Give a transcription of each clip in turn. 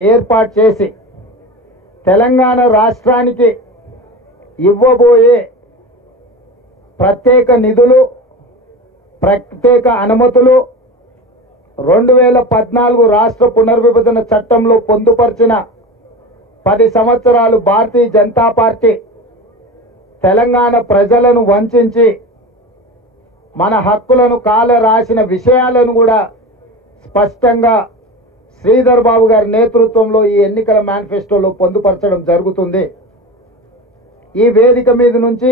ఏర్పాటు చేసి తెలంగాణ రాష్ట్రానికి ఇవ్వబోయే ప్రత్యేక నిధులు, ప్రత్యేక అనుమతులు 2014 రాష్ట్ర పునర్విభజన చట్టంలో పొందుపరిచిన 10 సంవత్సరాలు భారతీయ జనతా పార్టీ తెలంగాణ ప్రజలను వంచించి మన హక్కులను కాలరాసిన విషయాలను కూడా స్పష్టంగా శ్రీధర్ బాబు గారి నేతృత్వంలో ఈ ఎన్నికల మేనిఫెస్టోలో పొందుపరచడం జరుగుతుంది. ఈ వేదిక మీద నుంచి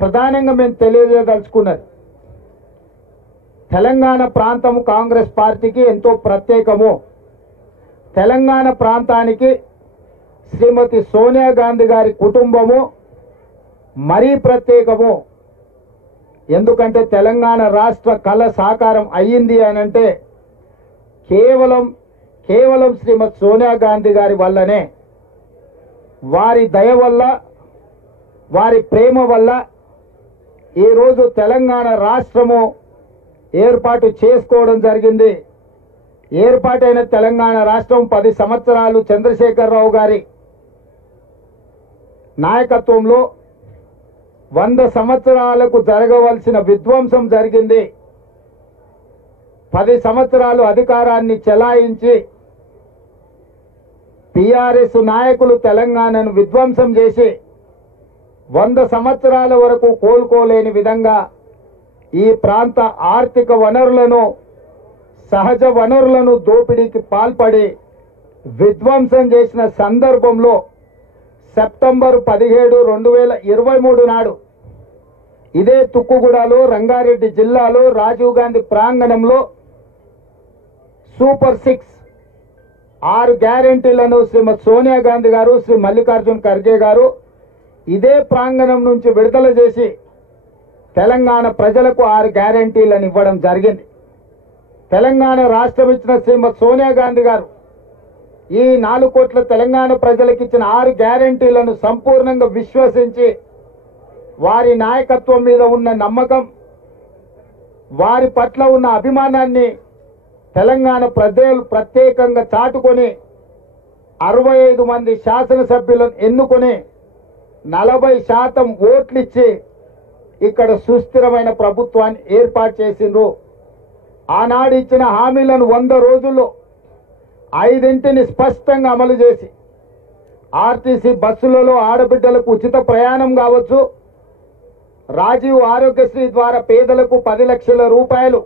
ప్రధానంగా మేము తెలియజేయదలుచుకున్నది, తెలంగాణ ప్రాంతము కాంగ్రెస్ పార్టీకి ఎంతో ప్రత్యేకము. తెలంగాణ ప్రాంతానికి శ్రీమతి సోనియా గాంధీ గారి కుటుంబము మరీ ప్రత్యేకము. ఎందుకంటే తెలంగాణ రాష్ట్ర కళ సాకారం అయ్యింది అనంటే కేవలం శ్రీమతి సోనియా గాంధీ గారి వల్లనే, వారి దయ వల్ల, వారి ప్రేమ వల్ల ఈరోజు తెలంగాణ రాష్ట్రము ఏర్పాటు చేసుకోవడం జరిగింది. ఏర్పాటైన తెలంగాణ రాష్ట్రం 10 సంవత్సరాలు చంద్రశేఖరరావు గారి నాయకత్వంలో 100 సంవత్సరాలకు జరగవలసిన విధ్వంసం జరిగింది. 10 సంవత్సరాలు అధికారాన్ని చెలాయించి టిఆర్ఎస్ నాయకులు తెలంగాణను విధ్వంసం చేసి 100 సంవత్సరాల వరకు కోలుకోలేని విధంగా ఈ ప్రాంత ఆర్థిక వనరులను, సహజ వనరులను దోపిడీకి పాల్పడి విధ్వంసం చేసిన సందర్భంలో సెప్టెంబర్ 17, 2023 నాడు ఇదే తుక్కుగూడలో, రంగారెడ్డి జిల్లాలో రాజీవ్ గాంధీ ప్రాంగణంలో సూపర్ 6 గ్యారెంటీలను శ్రీమతి సోనియా గాంధీ గారు, శ్రీ మల్లికార్జున్ ఖర్గే గారు ఇదే ప్రాంగణం నుంచి విడుదల చేసి తెలంగాణ ప్రజలకు 6 గ్యారెంటీలను ఇవ్వడం జరిగింది. తెలంగాణ రాష్ట్రం ఇచ్చిన శ్రీమతి సోనియా గాంధీ గారు ఈ 4 కోట్ల తెలంగాణ ప్రజలకు ఇచ్చిన 6 గ్యారెంటీలను సంపూర్ణంగా విశ్వసించి వారి నాయకత్వం మీద ఉన్న నమ్మకం, వారి పట్ల ఉన్న అభిమానాన్ని తెలంగాణ ప్రజలు ప్రత్యేకంగా చాటుకొని 65 మంది శాసనసభ్యులను ఎన్నుకొని 40% ఓట్లు ఇచ్చి ఇక్కడ సుస్థిరమైన ప్రభుత్వాన్ని ఏర్పాటు చేసిండ్రు. ఆనాడు ఇచ్చిన హామీలను 100 రోజుల్లో 5 స్పష్టంగా అమలు చేసి ఆర్టీసీ బస్సులలో ఆడబిడ్డలకు ఉచిత ప్రయాణం కావచ్చు, రాజీవ్ ఆరోగ్యశ్రీ ద్వారా పేదలకు 10 లక్షల రూపాయలు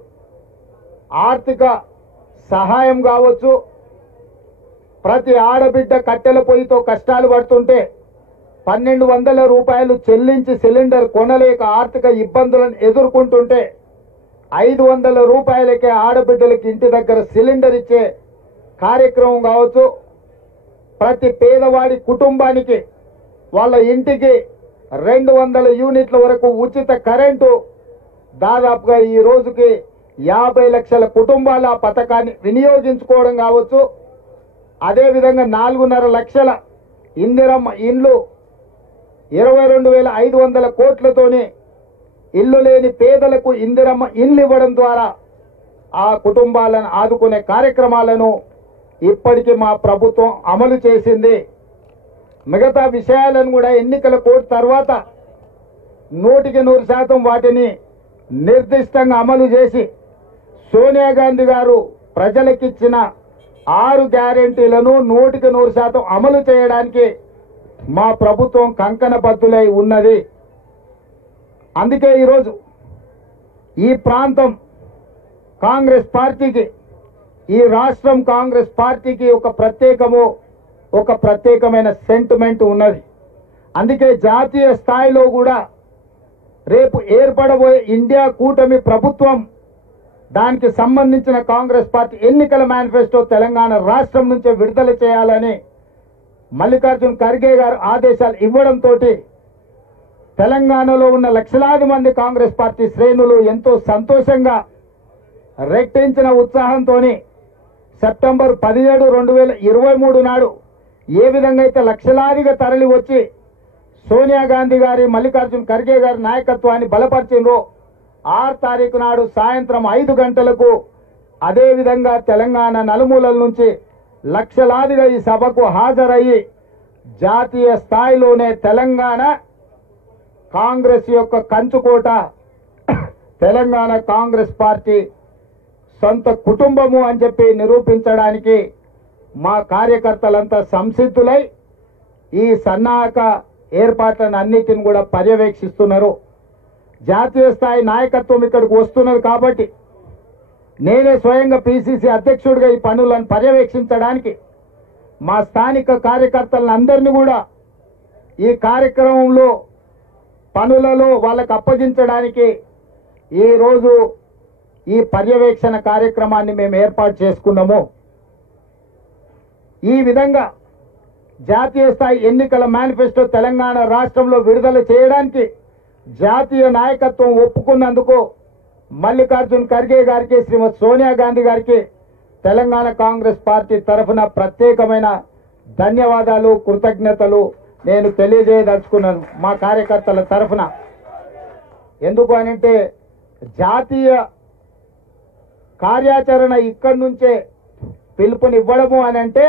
ఆర్థిక సహాయం కావచ్చు, ప్రతి ఆడబిడ్డ కట్టెల పొయ్యితో కష్టాలు పడుతుంటే 1200 రూపాయలు చెల్లించి సిలిండర్ కొనలేక ఆర్థిక ఇబ్బందులను ఎదుర్కొంటుంటే 500 రూపాయలకే ఆడబిడ్డలకి ఇంటి దగ్గర సిలిండర్ ఇచ్చే కార్యక్రమం కావచ్చు, ప్రతి పేదవాడి కుటుంబానికి వాళ్ళ ఇంటికి 200 యూనిట్ల వరకు ఉచిత కరెంటు, దాదాపుగా ఈ రోజుకి 50 లక్షల కుటుంబాల పథకాన్ని వినియోగించుకోవడం కావచ్చు. అదేవిధంగా 4.5 లక్షల ఇందిరమ్మ ఇండ్లు, 22,500 కోట్లతోనే ఇల్లు లేని పేదలకు ఇందిరమ్మ ఇండ్లు ఇవ్వడం ద్వారా ఆ కుటుంబాలను ఆదుకునే కార్యక్రమాలను ఇప్పటికీ మా ప్రభుత్వం అమలు చేసింది. మిగతా విషయాలను కూడా ఎన్నికల కోడ్ తర్వాత 100% వాటిని నిర్దిష్టంగా అమలు చేసి సోనియా గాంధీ గారు ప్రజలకిచ్చిన 6 గ్యారెంటీలను 100% అమలు చేయడానికి మా ప్రభుత్వం కంకణబద్ధులై ఉన్నది. అందుకే ఈరోజు ఈ ప్రాంతం కాంగ్రెస్ పార్టీకి, ఈ రాష్ట్రం కాంగ్రెస్ పార్టీకి ఒక ప్రత్యేకమైన సెంటిమెంట్ ఉన్నది. అందుకే జాతీయ స్థాయిలో కూడా రేపు ఏర్పడబోయే ఇండియా కూటమి ప్రభుత్వం, దానికి సంబంధించిన కాంగ్రెస్ పార్టీ ఎన్నికల మేనిఫెస్టో తెలంగాణ రాష్ట్రం నుంచే విడుదల చేయాలని మల్లికార్జున్ ఖర్గే గారు ఆదేశాలు ఇవ్వడంతో తెలంగాణలో ఉన్న లక్షలాది మంది కాంగ్రెస్ పార్టీ శ్రేణులు ఎంతో సంతోషంగా, రెట్టించిన ఉత్సాహంతో సెప్టెంబర్ 17, 2023 నాడు ఏ విధంగా అయితే లక్షలాదిగా తరలి వచ్చి సోనియా గాంధీ గారి, మల్లికార్జున్ ఖర్గే గారి నాయకత్వాన్ని బలపరిచిండ్రో 6 తారీఖు నాడు సాయంత్రం 5 గంటలకు అదేవిధంగా తెలంగాణ నలుమూలల నుంచి లక్షలాదిగా ఈ సభకు హాజరయ్యి జాతీయ స్థాయిలోనే తెలంగాణ కాంగ్రెస్ యొక్క కంచుకోట, తెలంగాణ కాంగ్రెస్ పార్టీ సొంత కుటుంబము అని చెప్పి నిరూపించడానికి మా కార్యకర్తలంతా సంసిద్ధులై ఈ సన్నాహక ఏర్పాట్లను అన్నిటిని కూడా పర్యవేక్షిస్తున్నారు. జాతీయ స్థాయి నాయకత్వం ఇక్కడికి వస్తున్నది కాబట్టి నేనే స్వయంగా పిసిసి అధ్యక్షుడిగా ఈ పనులను పర్యవేక్షించడానికి మా స్థానిక కార్యకర్తలను అందరినీ కూడా ఈ కార్యక్రమంలో పనులలో వాళ్ళకు అప్పగించడానికి ఈరోజు ఈ పర్యవేక్షణ కార్యక్రమాన్ని మేము ఏర్పాటు చేసుకున్నాము. ఈ విధంగా జాతీయ స్థాయి ఎన్నికల మేనిఫెస్టో తెలంగాణ రాష్ట్రంలో విడుదల చేయడానికి జాతీయ నాయకత్వం ఒప్పుకున్నందుకు మల్లికార్జున్ ఖర్గే గారికి, శ్రీమతి సోనియా గాంధీ గారికి తెలంగాణ కాంగ్రెస్ పార్టీ తరఫున ప్రత్యేకమైన ధన్యవాదాలు, కృతజ్ఞతలు నేను తెలియజేయదలుచుకున్నాను మా కార్యకర్తల తరఫున. ఎందుకు అనంటే జాతీయ కార్యాచరణ ఇక్కడి నుంచే పిలుపునివ్వడము అనంటే